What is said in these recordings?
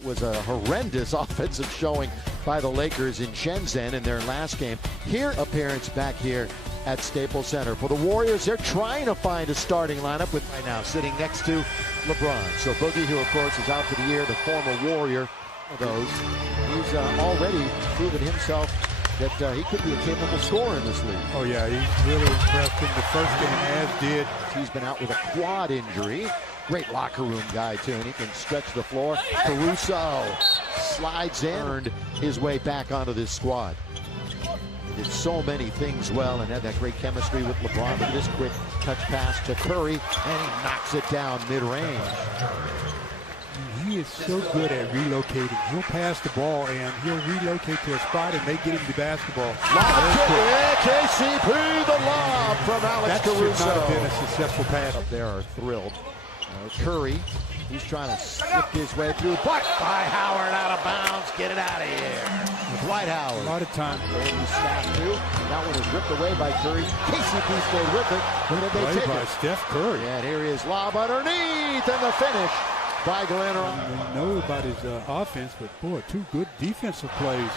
It was a horrendous offensive showing by the Lakers in Shenzhen in their last game. Here, appearance back here at Staples Center. For the Warriors, they're trying to find a starting lineup with right now sitting next to LeBron. So Boogie, who of course is out for the year, the former Warrior, he's already proven himself that he could be a capable scorer in this league. Oh yeah, he's really impressed in the first game, as did. He's been out with a quad injury. Great locker room guy too, and he can stretch the floor. Caruso slides in, earned his way back onto this squad. He did so many things well and had that great chemistry with LeBron. Look at this quick touch pass to Curry, and he knocks it down mid-range. He is so good at relocating. He'll pass the ball and he'll relocate to a spot and they get him the basketball. KCP, the lob from Alex Caruso. That should not have been a successful pass. Up there are thrilled. Curry, he's trying to slip his way through. Blocked by Howard, out of bounds. Get it out of here. Dwight Howard. A lot of time. And he snapped through. That one was ripped away by Curry. KCP stayed with it. When did they take by it? Steph Curry. And here he is, lob underneath, and the finish by Glenn. We know about his offense, but boy, two good defensive plays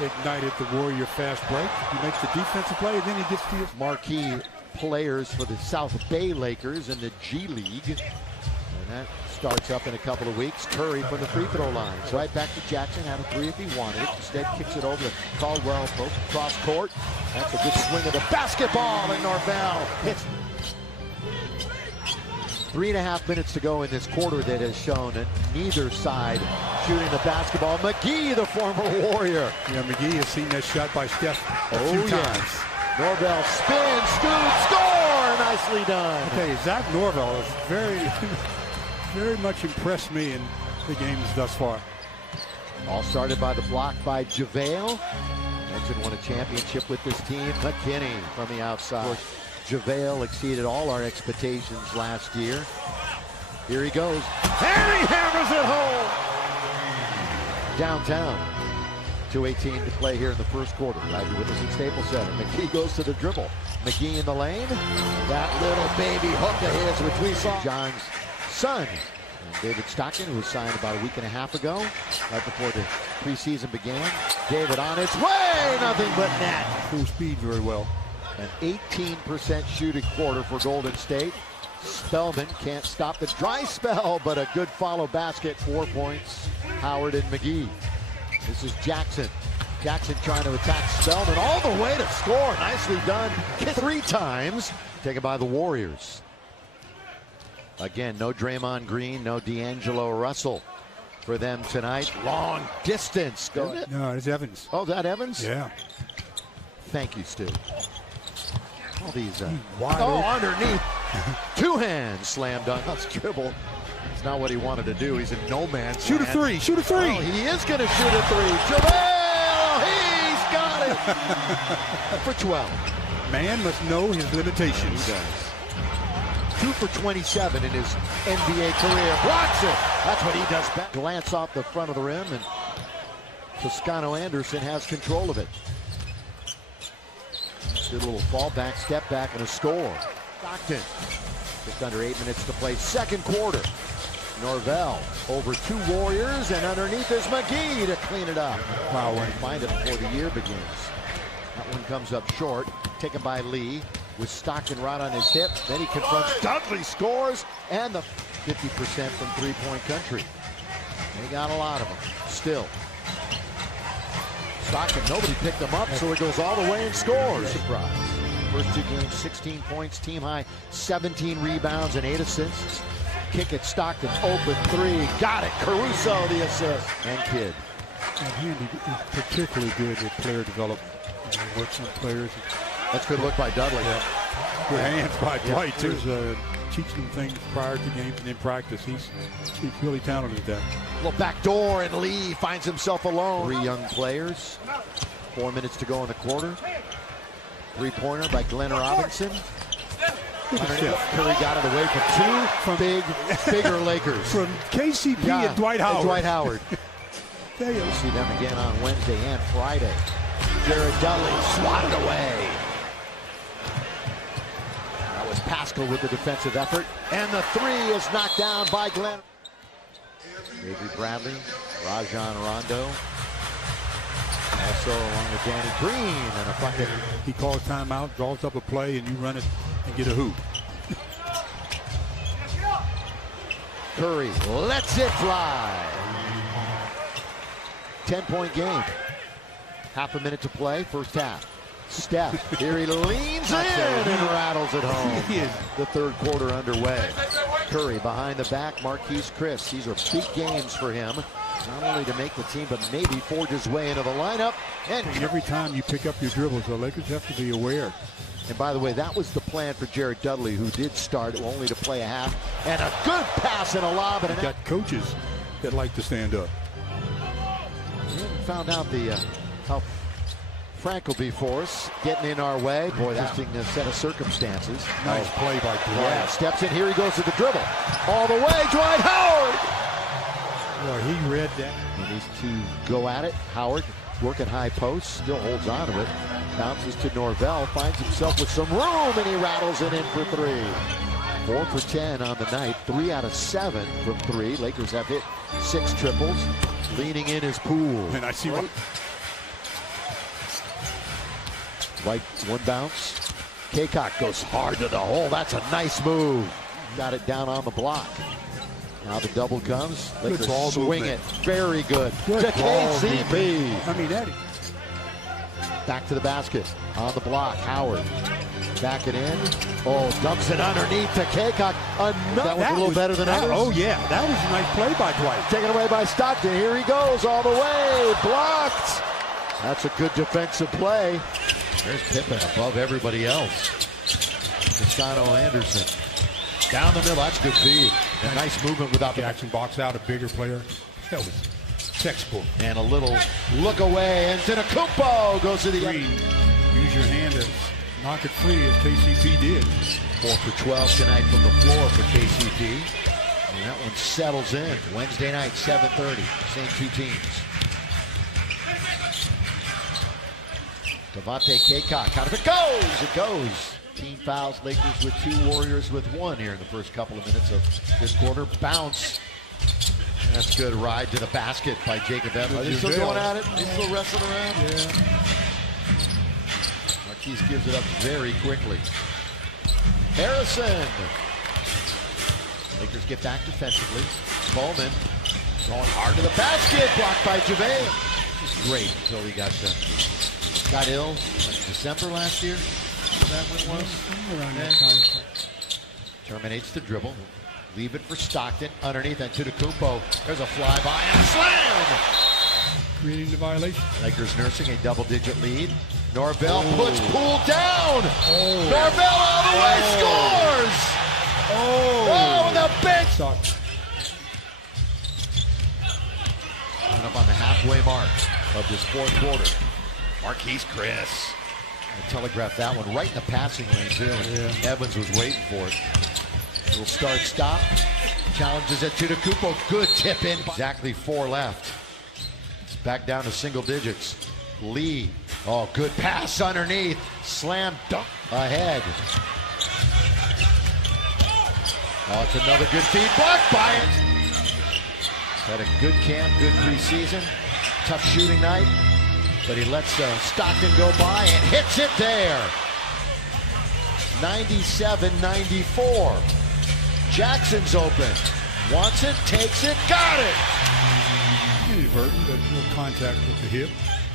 ignited the Warrior fast break. He makes the defensive play, and then he gets to his marquee players for the South Bay Lakers in the G League. And that starts up in a couple of weeks. Curry from the free throw line. So right back to Jackson. Had a three if he wanted it. Instead kicks it over to Caldwell. Cross court. That's a good swing of the basketball. And Norvell hits. 3.5 minutes to go in this quarter that has shown that neither side shooting the basketball. McGee, the former Warrior. Yeah, McGee has seen that shot by Steph a few times. Norvell spins, scoop, score! Nicely done. Okay, Zach Norvell has very much impressed me in the games thus far. All started by the block by JaVale. Benson won a championship with this team. McKinney from the outside. JaVale exceeded all our expectations last year. Here he goes. And he hammers it home! Downtown. 2:18 to play here in the first quarter. Glad you're with us at Staples Center. McGee goes to the dribble. McGee in the lane. That little baby hook of his, which we saw. John's son, David Stockton, who was signed about a week and a half ago, right before the preseason began. David on its way, nothing but net. Full speed very well. An 18% shooting quarter for Golden State. Spellman can't stop the dry spell, but a good follow basket. 4 points, Howard and McGee. This is Jackson. Jackson trying to attack Spellman all the way to score. Nicely done. 3 times. Taken by the Warriors. Again, no Draymond Green, no D'Angelo Russell for them tonight. Long distance. No, it's Evans. Oh, that Evans? Yeah. Thank you, Stu. All these, underneath. 2 hands slam dunk. That's dribble. It's not what he wanted to do. He's in no man's Shoot a three. Shoot a three. Oh, he is going to shoot a three. JaVale, he's got it for 12. Man must know his limitations. He does. 2 for 27 in his NBA career. Blocks it. That's what he does best. Glance off the front of the rim, and Toscano Anderson has control of it. Good little fall back, step back, and a score. Stockton. Just under 8 minutes to play. Second quarter. Norvell over 2 Warriors, and underneath is McGee to clean it up. Wow, find it before the year begins. That one comes up short. Taken by Lee with Stockton right on his hip. Then he confronts Dudley, scores, and the 50% from three-point country. They got a lot of them. Still. Stockton, nobody picked him up, so he goes all the way and scores. Surprise. First 2 games, 16 points, team high, 17 rebounds and 8 assists. Kick it, Stockton, open 3, got it. Caruso the assist, and Kidd. And Handy is particularly good at player development. He works on players. That's good look by Dudley. Yeah. Good hands by Dwight too. Teaching them things prior to games and in practice. He's really talented at that. Little back door, and Lee finds himself alone. 3 young players. 4 minutes to go in the quarter. 3-pointer by Glenn Robinson. Curry got it away from 2 bigger Lakers. From KCP and Dwight Howard. Dwight Howard. You'll see them again on Wednesday and Friday. Jared Dudley swatted away. That was Pascal with the defensive effort. And the 3 is knocked down by Glenn. Avery Bradley Rajon Rondo. Also along with Danny Green and a bucket. He calls timeout, draws up a play, and you run it and get a hoop. Curry lets it fly. 10-point game. Half a minute to play, first half. Steph, here he leans in and rattles it home. The third quarter underway. Curry behind the back, Marquise Chris. These are big games for him. Not only to make the team, but maybe forge his way into the lineup. And every time you pick up your dribbles, the Lakers have to be aware. And by the way, that was the plan for Jared Dudley, who did start only to play a half. And a good pass and a lob. And got coaches that like to stand up. We haven't found out how Frank will be for us, getting in our way. Boy, that's a set of circumstances. Nice play by Dwight. Yeah, steps in here, he goes to the dribble. All the way, Dwight Howard! Boy, he read that. And these two go at it. Howard working high post, still holds on to it. Bounces to Norvell, finds himself with some room, and he rattles it in for three. 4 for 10 on the night, 3 out of 7 from three. Lakers have hit 6 triples. Leaning in his Poole. And I see what. White, one bounce. Kaycock goes hard to the hole. That's a nice move. Got it down on the block. Now the double comes. Lakers swing movement. it. Very good. To KCP. I mean, Eddie. Back to the basket. On the block. Howard. Back it in. Oh, dumps it underneath to Kaycock. That was a little better than others. Oh, yeah. That was a nice play by Dwight. Taken away by Stockton. Here he goes all the way. Blocked. That's a good defensive play. There's Pippen above everybody else. Toscano Anderson. Down the middle. That's good feed. A nice movement without Jackson box out a bigger player. That was textbook. And a little look away. And Antetokounmpo goes to the end. Use your hand to knock it free as KCP did. 4 for 12 tonight from the floor for KCP. And that one settles in. Wednesday night, 7:30. Same two teams. Devontae Kaycock. How does it goes? It goes. Team fouls, Lakers with 2, Warriors with 1 here in the first couple of minutes of this quarter. Bounce. That's good. Ride to the basket by Jacob Evans. Are they still going at it? They still wrestling around? Yeah. Marquise gives it up very quickly. Harrison. Lakers get back defensively. Bowman going hard to the basket. Blocked by JaVale. Just great until he got ill like December last year. That one was around that time. Terminates the dribble. Leave it for Stockton. Underneath Antetokounmpo. There's a flyby and a slam. Creating the violation. Lakers nursing a double-digit lead. Norvell puts Poole down. Norvell all the way scores. The bench. Coming up on the halfway mark of this fourth quarter. Marquise Chris. I telegraphed that one right in the passing lane, too. Yeah. Evans was waiting for it. Little start-stop. Challenges at Antetokounmpo. Good tip in. Exactly 4 left. It's back down to single digits. Lee. Oh, good pass underneath. Slam dunk ahead. Oh, it's another good feed. Blocked by it. Had a good camp, good preseason. Tough shooting night. But he lets Stockton go by and hits it there. 97-94. Jackson's open. Wants it, takes it, got it. Inadvertent, but no contact with the hip.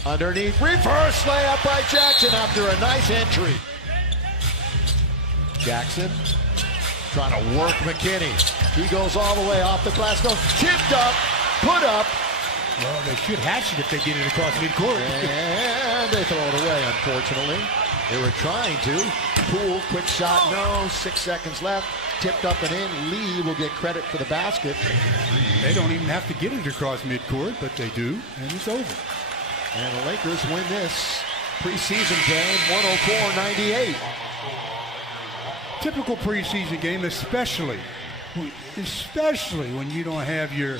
Underneath, reverse layup by Jackson after a nice entry. Jackson trying to work McKinney. He goes all the way off the glass. No, tipped up, put up. Well, they should hatch it if they get it across midcourt. And they throw it away, unfortunately. They were trying to. Poole, quick shot, no. 6 seconds left. Tipped up and in. Lee will get credit for the basket. They don't even have to get it across midcourt, but they do, and it's over. And the Lakers win this preseason game, 104-98. Typical preseason game, especially when you don't have your